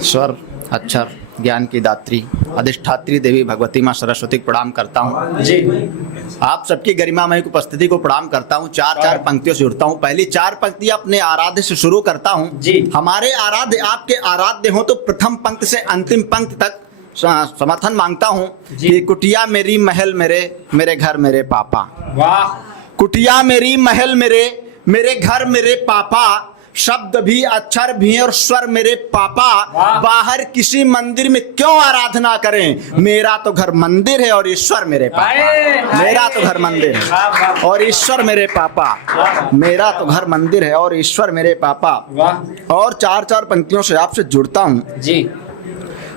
स्वर अक्षर ज्ञान की दात्री अधिष्ठात्री देवी भगवती माँ सरस्वती को प्रणाम करता हूँ जी। आप सबकी गरिमामय उपस्थिति को प्रणाम करता हूँ। चार पंक्तियों से जुड़ता हूँ। पहली चार पंक्तियां अपने आराध्य से शुरू करता हूँ जी। हमारे आराध्य आपके आराध्य हो तो प्रथम पंक्ति से अंतिम पंक्ति तक समर्थन मांगता हूँ कि कुटिया मेरी महल मेरे घर मेरे पापा। वाह। कुटिया मेरी महल मेरे घर मेरे पापा, शब्द भी अक्षर भी और स्वर मेरे पापा। बाहर किसी मंदिर में क्यों आराधना करें, मेरा तो घर मंदिर है और ईश्वर मेरे पापा। मेरा तो घर मंदिर है और ईश्वर मेरे पापा। मेरा तो घर मंदिर है और ईश्वर मेरे पापा। और चार पंक्तियों से आपसे जुड़ता हूँ जी।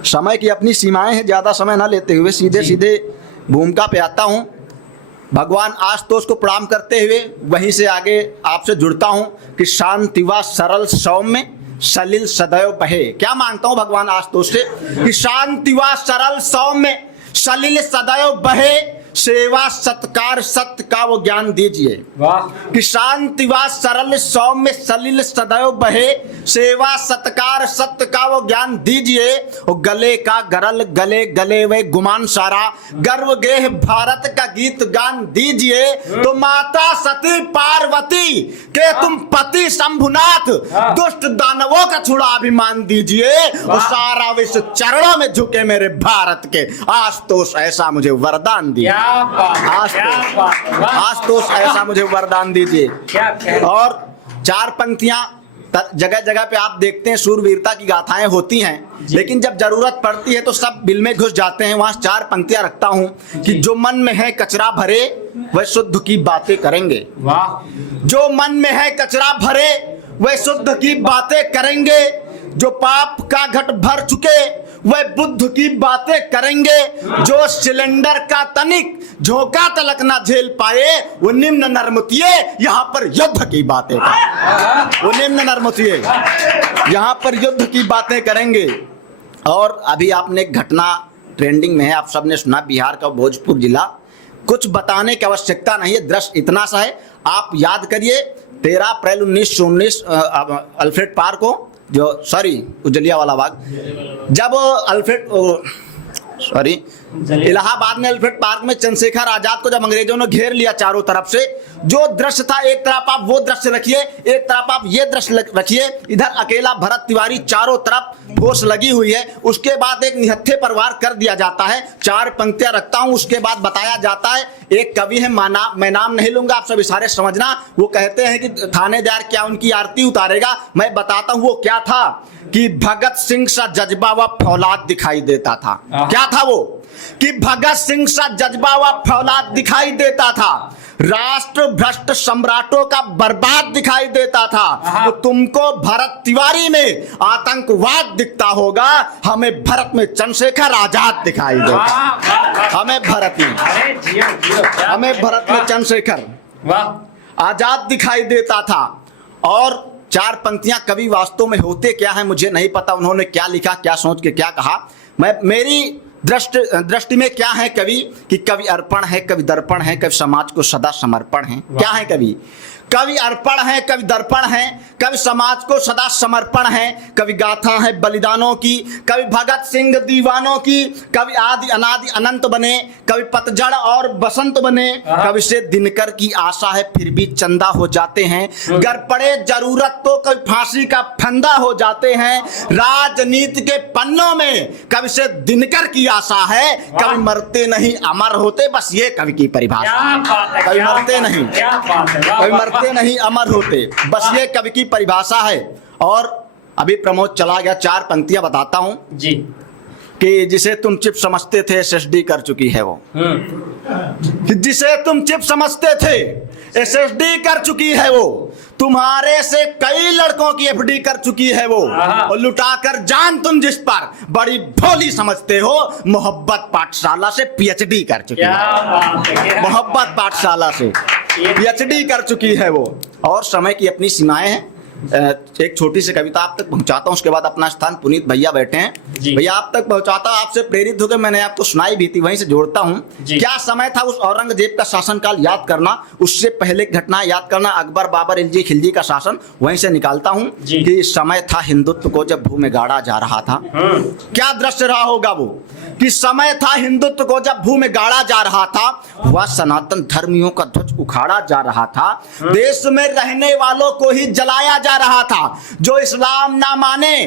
समय की अपनी सीमाएं हैं, ज्यादा समय ना लेते हुए सीधे भूमिका पे आता हूँ। भगवान आशुतोष को प्रणाम करते हुए वहीं से आगे आपसे जुड़ता हूं कि शांति व सरल सौम्य सलिल सदैव बहे। क्या मांगता हूं भगवान आशुतोष से कि शांति व सरल सौम्य सलिल सदैव बहे, सेवा सत्कार सत्य का वो ज्ञान दीजिए। वाह। कि शांति व सरल सौम्य सलिल सदैव बहे, सेवा सत्कार सत्य का वो ज्ञान दीजिए। और गले का गरल गले गले वे गुमान सारा, गर्व गेह भारत का गीत गान दीजिए। तो माता सती पार्वती के तुम पति शंभुनाथ, दुष्ट दानवों का छुड़ाभिमान दीजिए। और सारा विश्व चरणों में झुके मेरे भारत के, आशुतोष ऐसा मुझे वरदान दिया। आशुतोष ऐसा मुझे वरदान दीजिए। और चार पंक्तियां जगह जगह पे आप देखते हैं शूरवीरता की गाथाएं होती हैं, लेकिन जब जरूरत पड़ती है तो सब बिल में घुस जाते हैं। वहां चार पंक्तियां रखता हूं कि जो मन में है कचरा भरे वह शुद्ध की बातें करेंगे। वाह। जो मन में है कचरा भरे वह शुद्ध की बातें करेंगे। जो पाप का घट भर चुके वह बुद्ध की बातें करेंगे। जो सिलेंडर का तनिक झोंका तलक ना झेल पाए वो निम्न नरमुतिये यहाँ पर युद्ध की बातें करेंगे। वो निम्न नरमुतिये यहाँ पर युद्ध की बातें करेंगे। और अभी आपने एक घटना ट्रेंडिंग में है, आप सबने सुना, बिहार का भोजपुर जिला। कुछ बताने की आवश्यकता नहीं है, दृश्य इतना सा है, आप याद करिए 13 अप्रैल 1919 अल्फ्रेड पार्क को जलियांवाला बाग, जब इलाहाबाद में अल्फ्रेड पार्क में चंद्रशेखर आजाद को जब अंग्रेजों ने घेर लिया चारों तरफ से, जो दृश्य था, एक तरफ आप वो दृश्य रखिए, एक तरफ आप ये दृश्य रखिए, इधर अकेला भरत तिवारी, चारों तरफ फौज लगी हुई है। उसके बाद एक निहत्थे पर वार कर दिया जाता है। चार पंक्तियां रखता हूं, उसके बाद बताया जाता है। एक कवि है, मैं नाम नहीं लूंगा, आप सब इशारे समझना। वो कहते हैं कि थानेदार क्या उनकी आरती उतारेगा, मैं बताता हूं वो क्या था। कि भगत सिंह सा जज्बा व फौलाद दिखाई देता था। क्या था वो? कि भगत सिंह सा जज्बा व फौलाद दिखाई देता था, राष्ट्र भ्रष्ट सम्राटों का बर्बाद दिखाई देता था। तो तुमको भरत तिवारी में आतंकवाद दिखता होगा, हमें भरत में चंद्रशेखर आजाद दिखाई देता। हमें भरत में चंद्रशेखर आजाद दिखाई देता था। और चार पंक्तियां कवि वास्तव में होते क्या है मुझे नहीं पता, उन्होंने क्या लिखा, क्या सोच के क्या कहा। मेरी दृष्टि में क्या है कवि, कि कवि अर्पण है, कवि दर्पण है, कवि समाज को सदा समर्पण है। क्या है कवि? कवि अर्पण है, कवि दर्पण है, कवि समाज को सदा समर्पण है। कवि गाथा है बलिदानों की, कवि भगत सिंह दीवानों की, कवि आदि अनादि अनंत बने, कवि पतझड़ और बसंत बने। कवि से दिनकर की आशा है फिर भी चंदा हो जाते हैं, गर पड़े जरूरत तो कवि फांसी का फंदा हो जाते हैं। राजनीति के पन्नों में कवि से दिनकर की आशा है, कवि मरते नहीं अमर होते, बस ये कवि की परिभाषा। कवि मरते नहीं, कवि मरते नहीं अमर होते, बस ये कवि की परिभाषा है। और अभी प्रमोद चला गया, चार पंक्तियां बताता हूं जी। कि जिसे तुम चिप समझते थे एसएसडी कर चुकी है वो। जिसे तुम चिप समझते थे एसएसडी कर चुकी है वो। तुम्हारे से कई लड़कों की एफडी कर चुकी है वो। और लुटाकर जान तुम जिस पर बड़ी भोली समझते हो, मोहब्बत पाठशाला से पीएचडी कर चुकी है। मोहब्बत पाठशाला से पीएचडी कर चुकी है वो। और समय की अपनी सीमाएं हैं, एक छोटी सी कविता आप तक पहुंचाता हूं, उसके बाद अपना स्थान पुनीत भैया बैठे हैं, भैया आप तक पहुंचाता हूं। आपसे प्रेरित होकर मैंने आपको सुनाई भी थी, वहीं से जोड़ता हूं। क्या समय था उस औरंगजेब का शासनकाल याद करना, उससे पहले घटना याद करना, अकबर बाबर खिलजी खिलजी का शासन, वहीं से निकालता हूं कि समय था हिंदुत्व को जब भू में गाड़ा जा रहा था। क्या दृश्य रहा होगा वो, कि समय था हिंदुत्व को जब भू में गाड़ा जा रहा था, वह सनातन धर्मियों का ध्वज उखाड़ा जा रहा था, देश में रहने वालों को ही जलाया जा रहा था, जो इस्लाम ना माने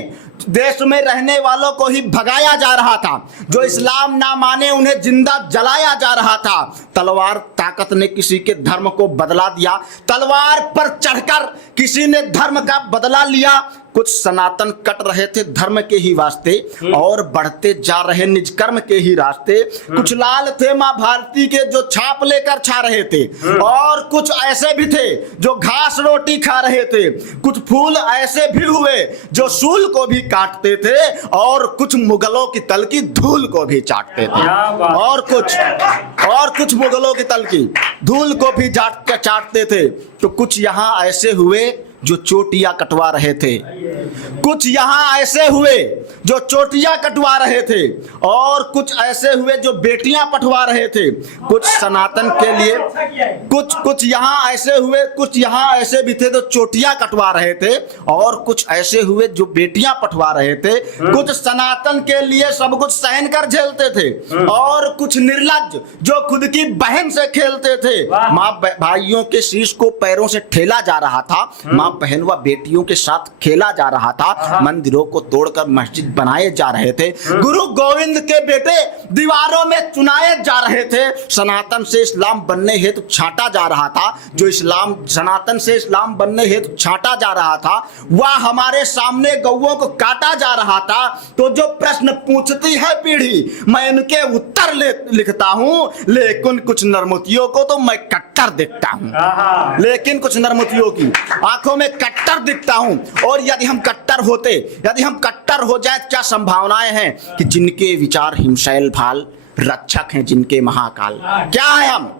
देश में रहने वालों को ही भगाया जा रहा था, जो इस्लाम ना माने उन्हें जिंदा जलाया जा रहा था। तलवार ताकत ने किसी के धर्म को बदला दिया, तलवार पर चढ़कर किसी ने धर्म का बदला लिया। कुछ सनातन कट रहे थे धर्म के ही वास्ते और बढ़ते जा रहे निज कर्म के ही रास्ते। कुछ लाल थे माँ भारती के जो छाप लेकर छा रहे थे, और कुछ ऐसे भी थे जो घास रोटी खा रहे थे। कुछ फूल ऐसे भी हुए जो सूल को भी काटते थे, और कुछ मुगलों की तल की धूल को भी चाटते थे, और कुछ मुगलों की तल की धूल को भी चाटते थे। तो कुछ यहाँ ऐसे हुए जो चोटियां कटवा रहे थे, कुछ यहाँ ऐसे हुए जो चोटियां कटवा रहे थे, और कुछ ऐसे हुए जो बेटियां पटवा रहे थे। कुछ सनातन के लिए कुछ यहाँ ऐसे हुए, कुछ यहाँ ऐसे भी थे जो चोटियां कटवा रहे थे, और कुछ ऐसे हुए जो बेटियां पटवा रहे थे। कुछ सनातन के लिए सब कुछ सहन कर झेलते थे, और कुछ निर्लज्ज जो खुद की बहन से खेलते थे। माँ भाइयों के शीश को पैरों से ठेला जा रहा था, माँ बहन व बेटियों के साथ खेला जा रहा था, मंदिरों को तोड़कर मस्जिद बनाए जा रहे थे, गुरु गोविंद के बेटे दीवारों में चुनाए जा रहे थे। सनातन से इस्लाम बनने हेतु छांटा जा रहा था, जो इस्लाम सनातन से इस्लाम बनने हेतु छांटा जा रहा था, वह हमारे सामने गौओं को काटा जा रहा था। तो जो प्रश्न पूछती है पीढ़ी, मैं उनके उत्तर लिखता हूं, लेकिन कुछ नरमुतियों को तो मैं कट्टर दिखता हूं, लेकिन कुछ नरमुतियों की आंखों में कट्टर दिखता हूं। और यदि हम कट्टर हो जाए, क्या संभावनाएं हैं कि जिनके विचार हिमशैल भाल, रक्षक हैं जिनके महाकाल। क्या है हम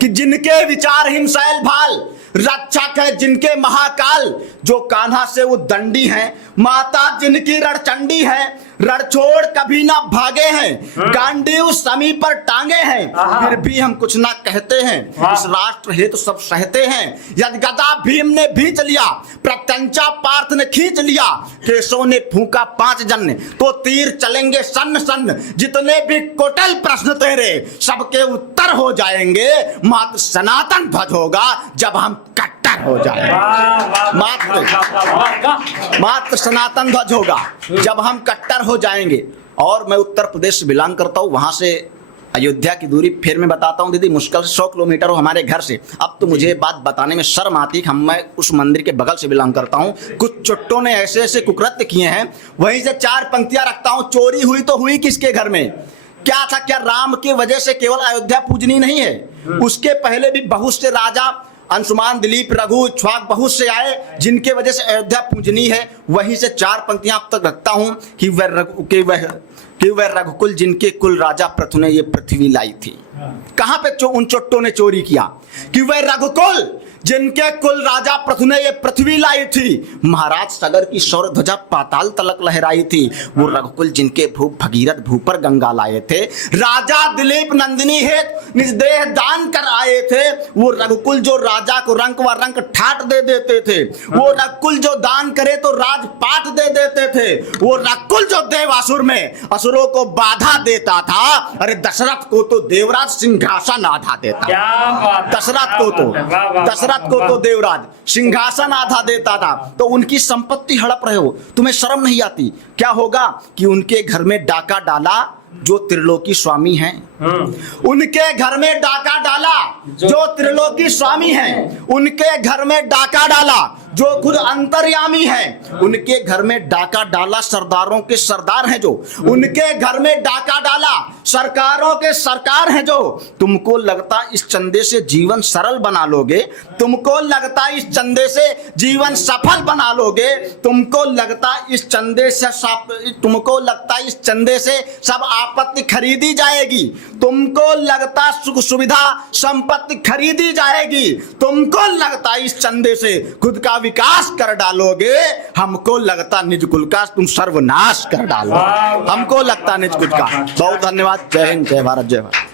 कि जिनके विचार हिमशैल भाल, रक्षक है जिनके महाकाल। जो कान्हा से वो दंडी हैं, माता जिनकी रणचंडी है, रण छोड़ कभी ना भागे हैं, गांडीव समी पर टांगे हैं, फिर भी हम कुछ ना कहते हैं, इस राष्ट्र हेतु तो सब सहते हैं। यदि गदा भीम ने भींच लिया, प्रत्यंचा पार्थ ने खींच लिया, केशव ने फूंका 5 जन, तो तीर चलेंगे सन्न सन्न। जितने भी कोटल प्रश्न तेरे, सबके उत्तर हो जाएंगे, मात्र सनातन ध्वज होगा जब हम कट्टर हो जाएंगे। मात्र सनातन ध्वज होगा जब हम कट्टर हो जाएंगे। और मैं उत्तर प्रदेश से बिलोंग करता हूँ, वहां से अयोध्या की दूरी फिर मैं बताता हूँ दीदी, मुश्किल से 100 किलोमीटर हो हमारे घर से। अब तो मुझे बात बताने में शर्म आती कि मैं उस मंदिर के बगल से बिलोंग करता हूँ। कुछ चुट्टों ने ऐसे ऐसे कुकृत्य किए हैं, वहीं से 4 पंक्तियां रखता हूँ। चोरी हुई तो हुई किसके घर में, क्या था, क्या राम की वजह से केवल अयोध्या पूजनी नहीं है, उसके पहले भी बहुत से राजा अंशुमान, दिलीप, रघु, इक्ष्वाक बहुत से आए जिनके वजह से अयोध्या पूजनी है। वहीं से 4 पंक्तियां अब तक रखता हूं कि वह रघुकुल जिनके कुल राजा प्रथु ने ये पृथ्वी लाई थी। कहां पे उन चोट्टों ने चोरी किया कि वह रघुकुल जिनके कुल राजा प्रथु ने ये पृथ्वी लाई थी। महाराज सागर की शौर्य ध्वजा पाताल तलक लहराई थी, वो रघुकुल जिनके भूप भगीरथ भू पर गंगा लाए थे। राजा दिलीप नंदिनी हेतु निज देह दान कर आए थे, वो रघुकुल जो राजा को रंक व रंक ठाट दे देते थे। वो रघुकुल जो दान करे तो राजपाट दे देते थे। वो रघुकुल जो देवासुर में असुरों को बाधा देता था, अरे दशरथ को तो देवराज सिंहासन आधा देता। दशरथ को तो देवराज सिंहासन आधा देता था। तो उनकी संपत्ति हड़प रहे हो, तुम्हें शर्म नहीं आती? क्या होगा कि उनके घर में डाका डाला जो त्रिलोकी स्वामी हैं, उनके घर में डाका डाला जो त्रिलोकी स्वामी हैं, उनके घर में डाका डाला जो खुद अंतर्यामी है, उनके घर में डाका डाला सरदारों के सरदार हैं जो, उनके घर में डाका डाला सरकारों के सरकार हैं जो। तुमको लगता इस चंदे से जीवन सरल बना लोगे, तुमको लगता इस चंदे से जीवन सफल बना लोगे, तुमको लगता इस चंदे से सब आपत्ति खरीदी जाएगी, तुमको लगता सुख सुविधा संपत्ति खरीदी जाएगी, तुमको लगता इस चंदे से खुद का विकास कर डालोगे, हमको लगता निज कुल का तुम सर्वनाश कर डालोगे, हमको लगता निज कुल का। बहुत धन्यवाद। जय हिंद, जय भारत, जय भारत।